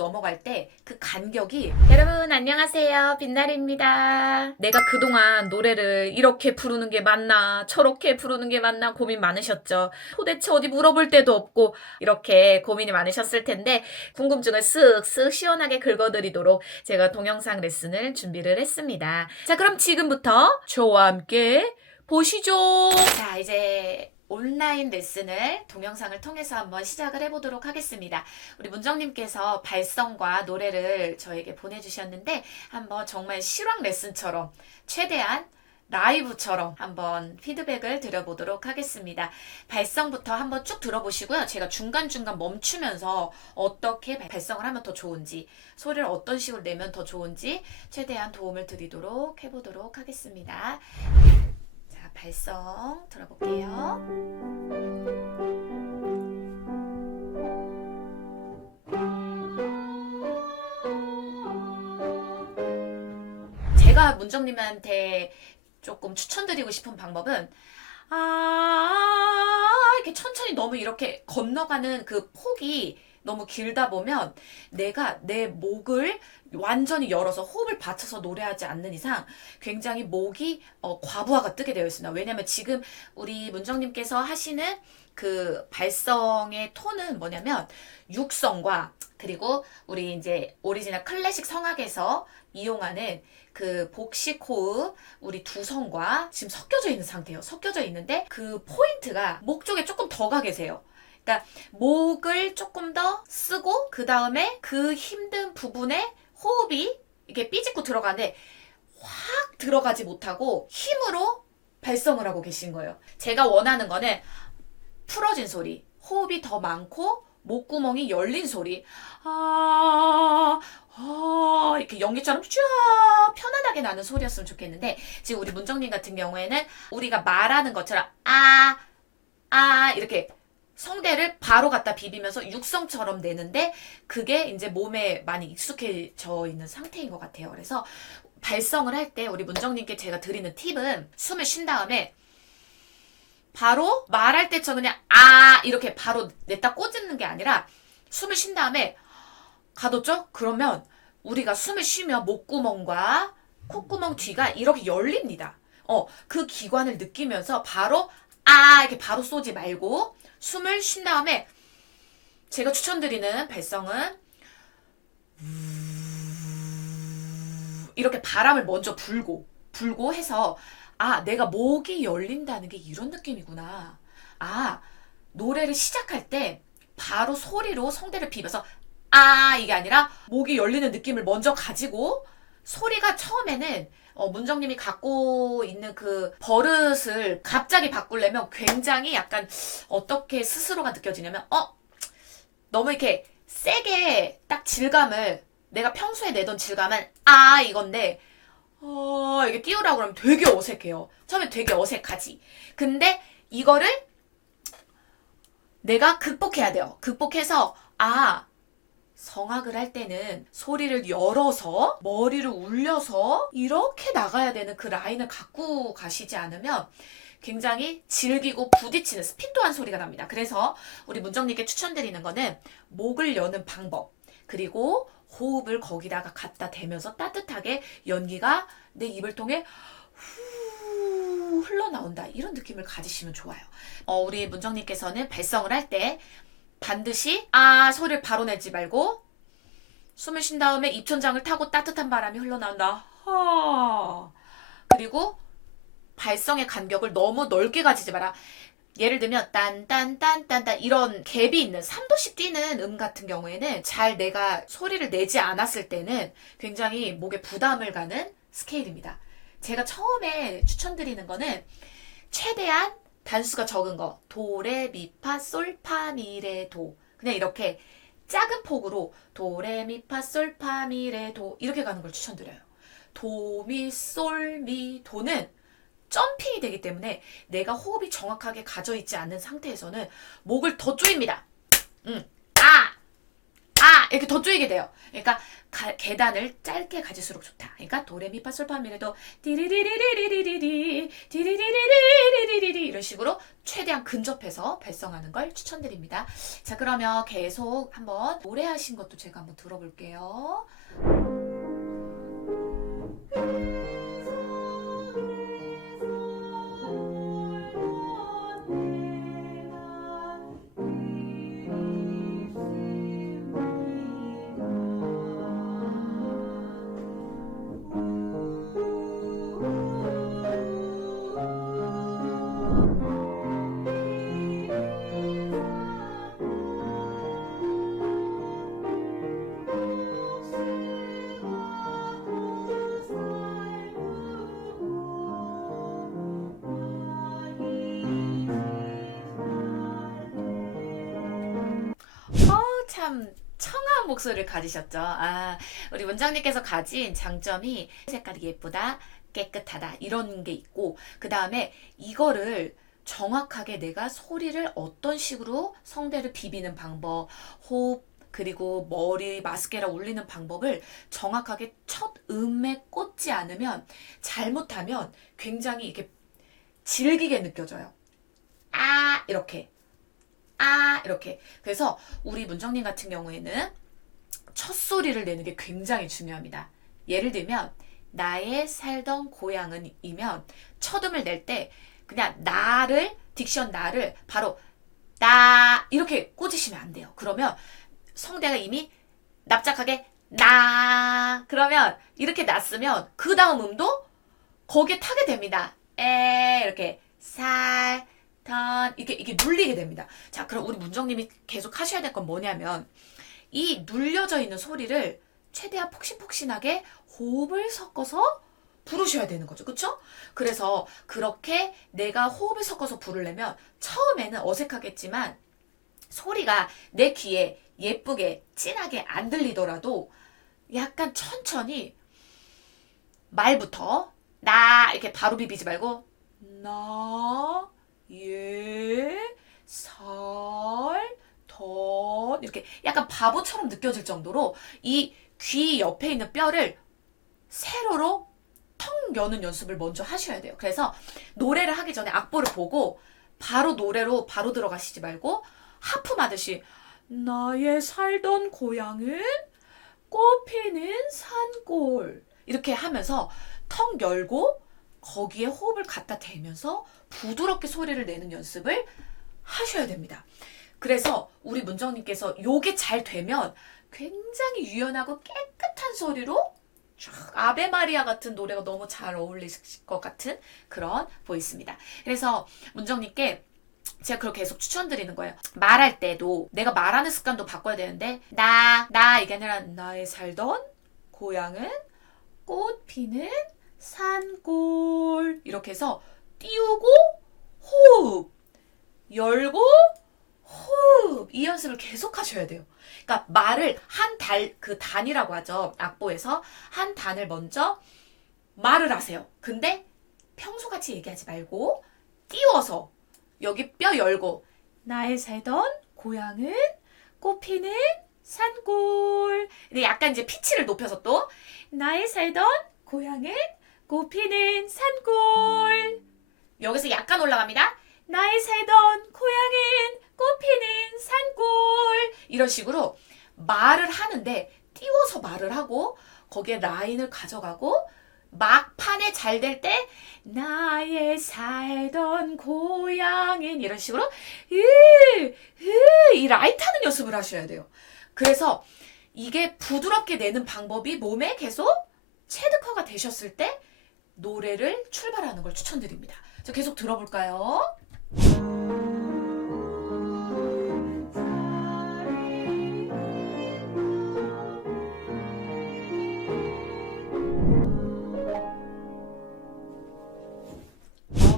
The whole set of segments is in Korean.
넘어갈 때 그 간격이 여러분 안녕하세요 빛날입니다. 내가 그동안 노래를 이렇게 부르는 게 맞나 저렇게 부르는 게 맞나 고민 많으셨죠. 도대체 어디 물어볼 데도 없고 이렇게 고민이 많으셨을 텐데 궁금증을 쓱쓱 시원하게 긁어드리도록 제가 동영상 레슨을 준비를 했습니다. 자 그럼 지금부터 저와 함께 보시죠. 자 이제 온라인 레슨을 동영상을 통해서 한번 시작을 해보도록 하겠습니다. 우리 문정님께서 발성과 노래를 저에게 보내주셨는데 한번 정말 실황 레슨처럼 최대한 라이브처럼 한번 피드백을 드려보도록 하겠습니다. 발성부터 한번 쭉 들어보시고요. 제가 중간중간 멈추면서 어떻게 발성을 하면 더 좋은지, 소리를 어떤 식으로 내면 더 좋은지 최대한 도움을 드리도록 해보도록 하겠습니다. 자, 발성 들어볼게요. 제가 문정님한테 조금 추천드리고 싶은 방법은 이렇게 천천히 너무 이렇게 건너가는 그 폭이 너무 길다 보면 내가 내 목을 완전히 열어서 호흡을 받쳐서 노래하지 않는 이상 굉장히 목이 과부하가 뜨게 되어 있습니다. 왜냐면 지금 우리 문정님께서 하시는 그 발성의 톤은 뭐냐면 육성과 그리고 우리 이제 오리지널 클래식 성악에서 이용하는 그 복식 호흡 우리 두 성과 지금 섞여져 있는 상태예요. 섞여져 있는데 그 포인트가 목 쪽에 조금 더 가 계세요. 그러니까 목을 조금 더 쓰고 그 다음에 그 힘든 부분에 호흡이 이렇게 삐집고 들어가는데 확 들어가지 못하고 힘으로 발성을 하고 계신 거예요. 제가 원하는 거는 풀어진 소리, 호흡이 더 많고 목구멍이 열린 소리. 이렇게 연기처럼 쭉 편안하게 나는 소리였으면 좋겠는데 지금 우리 문정님 같은 경우에는 우리가 말하는 것처럼 이렇게 성대를 바로 갖다 비비면서 육성처럼 내는데 그게 이제 몸에 많이 익숙해져 있는 상태인 것 같아요. 그래서 발성을 할 때 우리 문정님께 제가 드리는 팁은 숨을 쉰 다음에 바로 말할 때처럼 그냥 이렇게 바로 냈다 꼬집는 게 아니라 숨을 쉰 다음에 가뒀죠? 그러면 우리가 숨을 쉬면 목구멍과 콧구멍 뒤가 이렇게 열립니다. 그 기관을 느끼면서 바로 이렇게 바로 쏘지 말고 숨을 쉰 다음에 제가 추천드리는 발성은 이렇게 바람을 먼저 불고 해서 내가 목이 열린다는 게 이런 느낌이구나. 노래를 시작할 때 바로 소리로 성대를 비벼서 이게 아니라 목이 열리는 느낌을 먼저 가지고 소리가 처음에는 문정님이 갖고 있는 그 버릇을 갑자기 바꾸려면 굉장히 약간 어떻게 스스로가 느껴지냐면 너무 이렇게 세게 딱 질감을 내가 평소에 내던 질감은 이건데 이게 띄우라고 그러면 되게 어색해요. 처음에 되게 어색하지. 근데 이거를 내가 극복해야 돼요. 극복해서 성악을 할 때는 소리를 열어서 머리를 울려서 이렇게 나가야 되는 그 라인을 갖고 가시지 않으면 굉장히 질기고 부딪히는 스피또한 소리가 납니다. 그래서 우리 문정님께 추천드리는 거는 목을 여는 방법 그리고 호흡을 거기다가 갖다 대면서 따뜻하게 연기가 내 입을 통해 후 흘러나온다. 이런 느낌을 가지시면 좋아요. 우리 문정님께서는 발성을 할 때 반드시 소리를 바로 내지 말고 숨을 쉰 다음에 입천장을 타고 따뜻한 바람이 흘러나온다. 그리고 발성의 간격을 너무 넓게 가지지 마라. 예를 들면 딴딴딴딴딴 이런 갭이 있는 3도씩 뛰는 같은 경우에는 잘 내가 소리를 내지 않았을 때는 굉장히 목에 부담을 가는 스케일입니다. 제가 처음에 추천드리는 거는 최대한 단수가 적은 거 도레미파솔파미레도 그냥 이렇게 작은 폭으로 도레미파솔파미레도 이렇게 가는 걸 추천드려요. 도미솔미도는 점핑이 되기 때문에 내가 호흡이 정확하게 가져있지 않는 상태에서는 목을 더 조입니다. 이렇게 더 쪼이게 돼요. 그러니까 계단을 짧게 가질수록 좋다. 그러니까 도레미파솔파미레도 디리리리리리리리 디리리리리리리리 이런 식으로 최대한 근접해서 발성하는 걸 추천드립니다. 자, 그러면 계속 한번 노래하신 것도 제가 한번 들어볼게요. 참 청아한 목소리를 가지셨죠. 우리 원장님께서 가진 장점이 색깔이 예쁘다, 깨끗하다 이런 게 있고, 그 다음에 이거를 정확하게 내가 소리를 어떤 식으로 성대를 비비는 방법, 호흡, 그리고 머리 마스케라 올리는 방법을 정확하게 첫 음에 꽂지 않으면, 잘못하면 굉장히 이렇게 질기게 느껴져요. 이렇게. 이렇게. 그래서 우리 문정님 같은 경우에는 첫 소리를 내는 게 굉장히 중요합니다. 예를 들면 나의 살던 고향은 이면 첫 음을 낼 때 그냥 딕션 나를 바로 나 이렇게 꽂으시면 안 돼요. 그러면 성대가 이미 납작하게 그러면 이렇게 났으면 그 다음 음도 거기에 타게 됩니다. 이렇게 이게 눌리게 됩니다. 자, 그럼 우리 문정님이 계속 하셔야 될 건 뭐냐면 이 눌려져 있는 소리를 최대한 폭신폭신하게 호흡을 섞어서 부르셔야 되는 거죠. 그쵸? 그래서 그렇게 내가 호흡을 섞어서 부르려면 처음에는 어색하겠지만 소리가 내 귀에 예쁘게 진하게 안 들리더라도 약간 천천히 말부터 나 이렇게 바로 비비지 말고 나 살, 던 이렇게 약간 바보처럼 느껴질 정도로 이 귀 옆에 있는 뼈를 세로로 턱 여는 연습을 먼저 하셔야 돼요. 그래서 노래를 하기 전에 악보를 보고 바로 노래로 바로 들어가시지 말고 하품하듯이 나의 살던 고향은 꽃피는 산골 이렇게 하면서 턱 열고 거기에 호흡을 갖다 대면서 부드럽게 소리를 내는 연습을 하셔야 됩니다. 그래서 우리 문정님께서 요게 잘 되면 굉장히 유연하고 깨끗한 소리로 아베 마리아 같은 노래가 너무 잘 어울리실 것 같은 그런 보이스입니다. 그래서 문정님께 제가 그걸 계속 추천드리는 거예요. 말할 때도 내가 말하는 습관도 바꿔야 되는데 나 이게 아니라 나의 살던 고향은 꽃 피는 산골 이렇게 해서 띄우고 호흡 열고 호흡 이 연습을 계속 하셔야 돼요. 그러니까 말을 그 단이라고 하죠. 악보에서 한 단을 먼저 말을 하세요. 근데 평소같이 얘기하지 말고 띄워서 여기 뼈 열고 나의 살던 고향은 꽃피는 산골 근데 약간 이제 피치를 높여서 또 나의 살던 고향은 꽃피는 산골 여기서 약간 올라갑니다. 나의 살던 고향은 꽃피는 산골 이런 식으로 말을 하는데 띄워서 말을 하고 거기에 라인을 가져가고 막판에 잘 될 때 나의 살던 고향은 이런 식으로 이 라인 타는 연습을 하셔야 돼요. 그래서 이게 부드럽게 내는 방법이 몸에 계속 체득화가 되셨을 때 노래를 출발하는 걸 추천드립니다. 자, 계속 들어볼까요?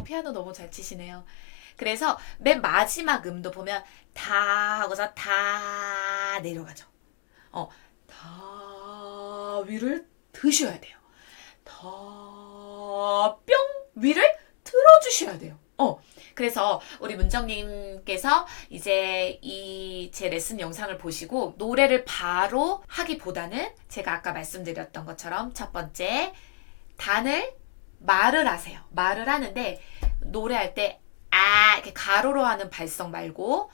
피아노 너무 잘 치시네요. 그래서 맨 마지막 음도 보면 다 하고서 다 내려가죠. 다 위를 드셔야 돼요. 다 뿅 위를 들어주셔야 돼요. 그래서 우리 문정님께서 이제 이 제 레슨 영상을 보시고 노래를 바로 하기보다는 제가 아까 말씀드렸던 것처럼 첫 번째 단을 말을 하세요. 말을 하는데 노래할 때 이렇게 가로로 하는 발성 말고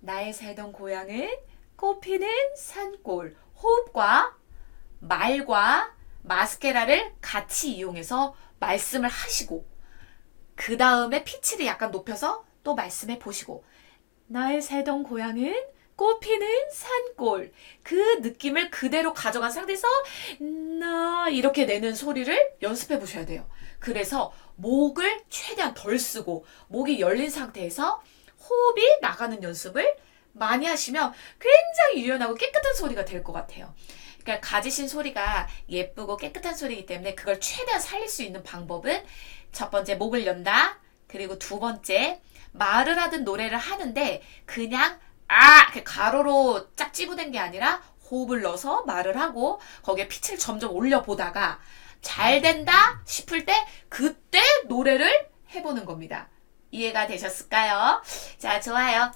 나의 살던 고향은 꽃피는 산골 호흡과 말과 마스케라를 같이 이용해서 말씀을 하시고 그 다음에 피치를 약간 높여서 또 말씀해 보시고 나의 살던 고향은 꽃피는 산골 그 느낌을 그대로 가져간 상태에서 나 이렇게 내는 소리를 연습해 보셔야 돼요. 그래서 목을 최대한 덜 쓰고 목이 열린 상태에서 호흡이 나가는 연습을 많이 하시면 굉장히 유연하고 깨끗한 소리가 될 것 같아요. 그러니까 가지신 소리가 예쁘고 깨끗한 소리이기 때문에 그걸 최대한 살릴 수 있는 방법은 첫 번째 목을 연다. 그리고 두 번째 말을 하든 노래를 하는데 그냥 이렇게 가로로 짝 찌부된 게 아니라 호흡을 넣어서 말을 하고 거기에 피치를 점점 올려보다가 잘 된다 싶을 때 그때 노래를 해보는 겁니다. 이해가 되셨을까요? 자, 좋아요.